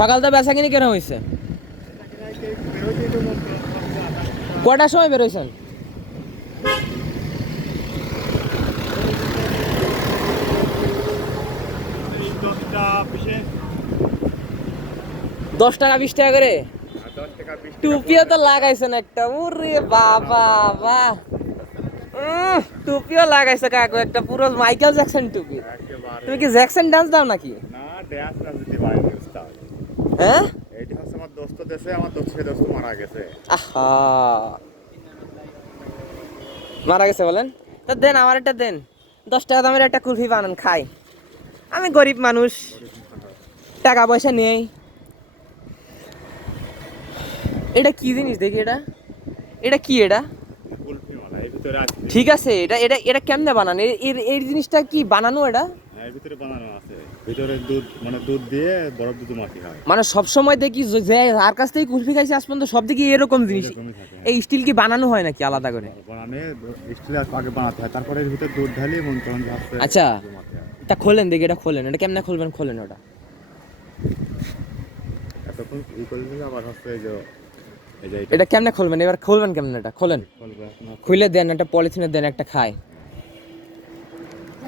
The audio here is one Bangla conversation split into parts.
সকালটা বেচা কিনি কেন হয়েছে কটার সময় বেরোইছেন দশ টাকা বিশ টাকা করে? টুপিও তো লাগাইছেন একটা ওরে বাবা উম, টুপিও লাগাইছে কাকু একটা পুরো মাইকেল জ্যাকসন টুপি। তুমি কি জ্যাকসন ডান্স দাও নাকি? না উস্তাদ হ্যাঁ? এইটা হচ্ছে আমার দোস্ত দেশে আমার দোস্ত সে দোস্ত মারা গেছে। আহা। মারা গেছে বলেন? তা দেন আমার একটা দেন। দশ টাকা দামের একটা কুলফি বানান খাই। আমি গরিব মানুষ। টাকা পয়সা নেই। এটা কি জিনিস দেখি এটা? এটা কি এটা? ঠিক আছে এটা এটা এটা কেমনে বানানো? এর- এর এই জিনিসটা কি বানানো এটা? ভিতরে বানানো আছে। ভিতরে দুধ মানে দুধ দিয়ে বরফ দুধ মাখি হয়। মানে সব সময় দেখি যে- আর কাছ থেকে কুলফি খাইছে আজ পর্যন্ত সব দিকে এরকম জিনিস। এই স্টিল কি বানানো হয় নাকি আলাদা করে? বানানে স্টিল আগে বানাতে হয়। তারপরে এর ভিতরে দুধ ঢালি এবং তখন আচ্ছা। তা খোলেন দেখি এটা খোলেন। এটা কেমনে খুলবেন? খোলেন ওটা। এতক্ষণ ই করে আবার হচ্ছে এই যে এটা এটা কেমনে খুলবেন? এবার খুলবেন কেমনে এটা? খোলেন। খুলে দেন একটা পলিথিনে দেন একটা খায়।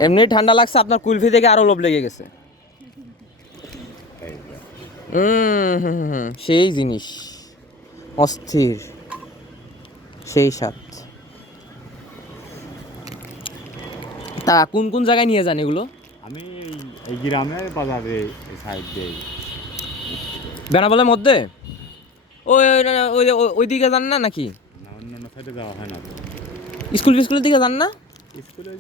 এমনি ঠান্ডা লাগছে আপনার কুলফি থেকে আরও লোভ লেগে গেছে। সেই জিনিস অস্থির সেই সাত তা কোন কোন জায়গায় নিয়ে যান এগুলো আমি এই- গ্রামের বাজারে সাইড দিয়ে বেনাবলের মধ্যে ওই ওই- ওই ওই- ওই দিকে যান না নাকি যাওয়া হয় না স্কুল ফিস্কুলের দিকে যান না স্কুলে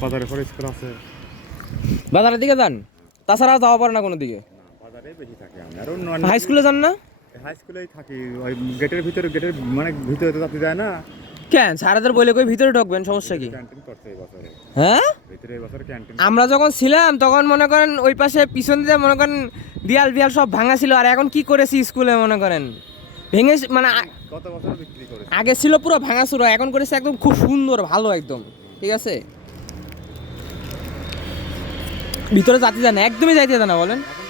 বাজারে পরে স্কুল আছে বাজারের দিকে যান তাছাড়া যাওয়া পারে না কোনো দিকে বেশি থাকি আমি আর অন্য হাই স্কুলে যান না? হাই স্কুলেই থাকি। ওই গেটের ভিতরে গেটের মানে ভিতরে তো আপনি যায় না। কেন? স্যারেদের বলে কই ভিতরে ঢুকবেন? সমস্যা কি? হ্যাঁ? আমরা যখন ছিলাম তখন মনে করেন ওই পাশে পিছন দিয়ে মনে করেন দিয়াল বিয়াল সব ভাঙা ছিল। আর এখন কি করেছি স্কুলে মনে করেন? ভেঙে মানে কত বছর বিক্রি করে আগে ছিল পুরো ভাঙা চুরো এখন করেছে একদম খুব সুন্দর ভালো একদম। ঠিক আছে? ভিতরে যাতে জানা একদমই যাইতে জানা বলেন। ওই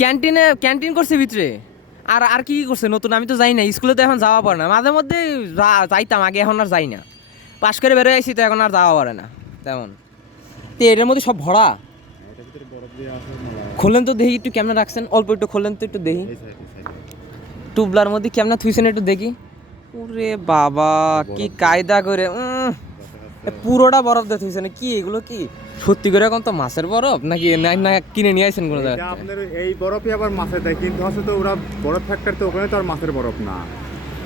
ক্যান্টিনে ক্যান্টিন করছে ভিতরে। আর আর কি কি করছে? নতুন আমি তো যাই না স্কুলে তো এখন যাওয়া পড়ে না। মাঝে মধ্যে যাইতাম আগে এখন আর যাই না। পাশ করে বেরোয় আইছি তো এখন আর যাওয়া পড়ে না তেমন। তো এটার মধ্যে সব ভরা। খোলেন তো দেখি একটু কেমনে রাখছেন? অল্প একটু খোলেন তো একটু দেখি। টুবলার মধ্যে কেমনে থুইছেন একটু দেখি। ওরে বাবা কি কায়দা করে উম, পুরোটা বরফ দিয়ে থুইছেন কি এগুলো কি? সত্যি করে এখন তো মাছের বরফ? নাকি না কিনে নিয়ে আসেন কোনো জায়গা আপনার এই বরফই আবার মাছের দেয় কিন্তু হচ্ছে তো ওরা বরফ ফ্যাক্টরি তো ওখানে তো আর মাছের বরফ না।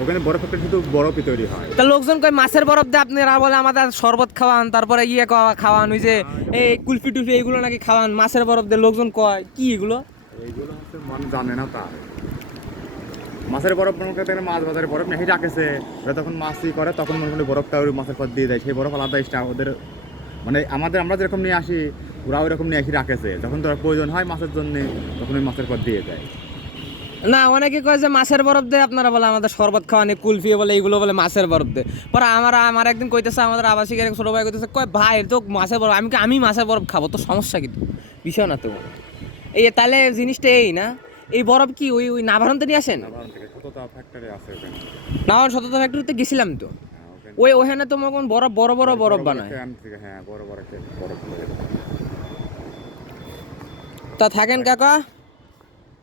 ওখানে বরফ ফ্যাক্টরি শুধু বরফই তৈরি হয়। তা লোকজন কই মাছের বরফ দিয়ে আপনারা বলে আমাদের শরবত খাওয়ান তারপরে ইয়ে খাওয়া- খাওয়ান ওই যে এই কুলফি টুলফি এগুলো নাকি খাওয়ান মাছের বরফ দিয়ে লোকজন কয় কি এগুলো? এইগুলো হচ্ছে মানুষ জানে না তার। মাছের বরফ মনে করতে মাছ বাজারে বরফ নেই। রাখেছে ওরা তখন মাছই করে তখন মনে করি বরফটা ওই মাছের পর দিয়ে দেয়। সেই বরফ আলাদা এক্সট্রা ওদের মানে আমাদের আমরা যেরকম নিয়ে আসি ওরা ওইরকম নিয়ে আসি রাখেছে। যখন তোরা প্রয়োজন হয় মাছের জন্য তখন ওই মাছের পর দিয়ে যায়। না অনেকে কয় যে মাছের বরফ দিয়ে আপনারা বলে আমাদের শরবত খাওয়ানি কুলফি বলে এগুলো বলে মাছের বরফ দিয়ে। পরে আমার আমার একদিন কইতেছে আমাদের আবাসিক এক ছোট ভাই কইতেছে কয় ভাই তো মাছের বরফ আমি আমি মাছের বরফ খাব? তো সমস্যা কিন্তু বিষয় না তো। এই তাহলে জিনিসটা এই না? এই বরফ কি ওই ওই নাভারণতে নিয়ে আসেন? থেকে কতটা ফ্যাক্টরি আছে ওখানে। সততা ফ্যাক্টরিতে গেছিলাম তো। ওই ওখানে তো মগন বরফ বড় বড় বরফ বানায়। হ্যাঁ বড় বড় বরফ তা থাকেন কাকা?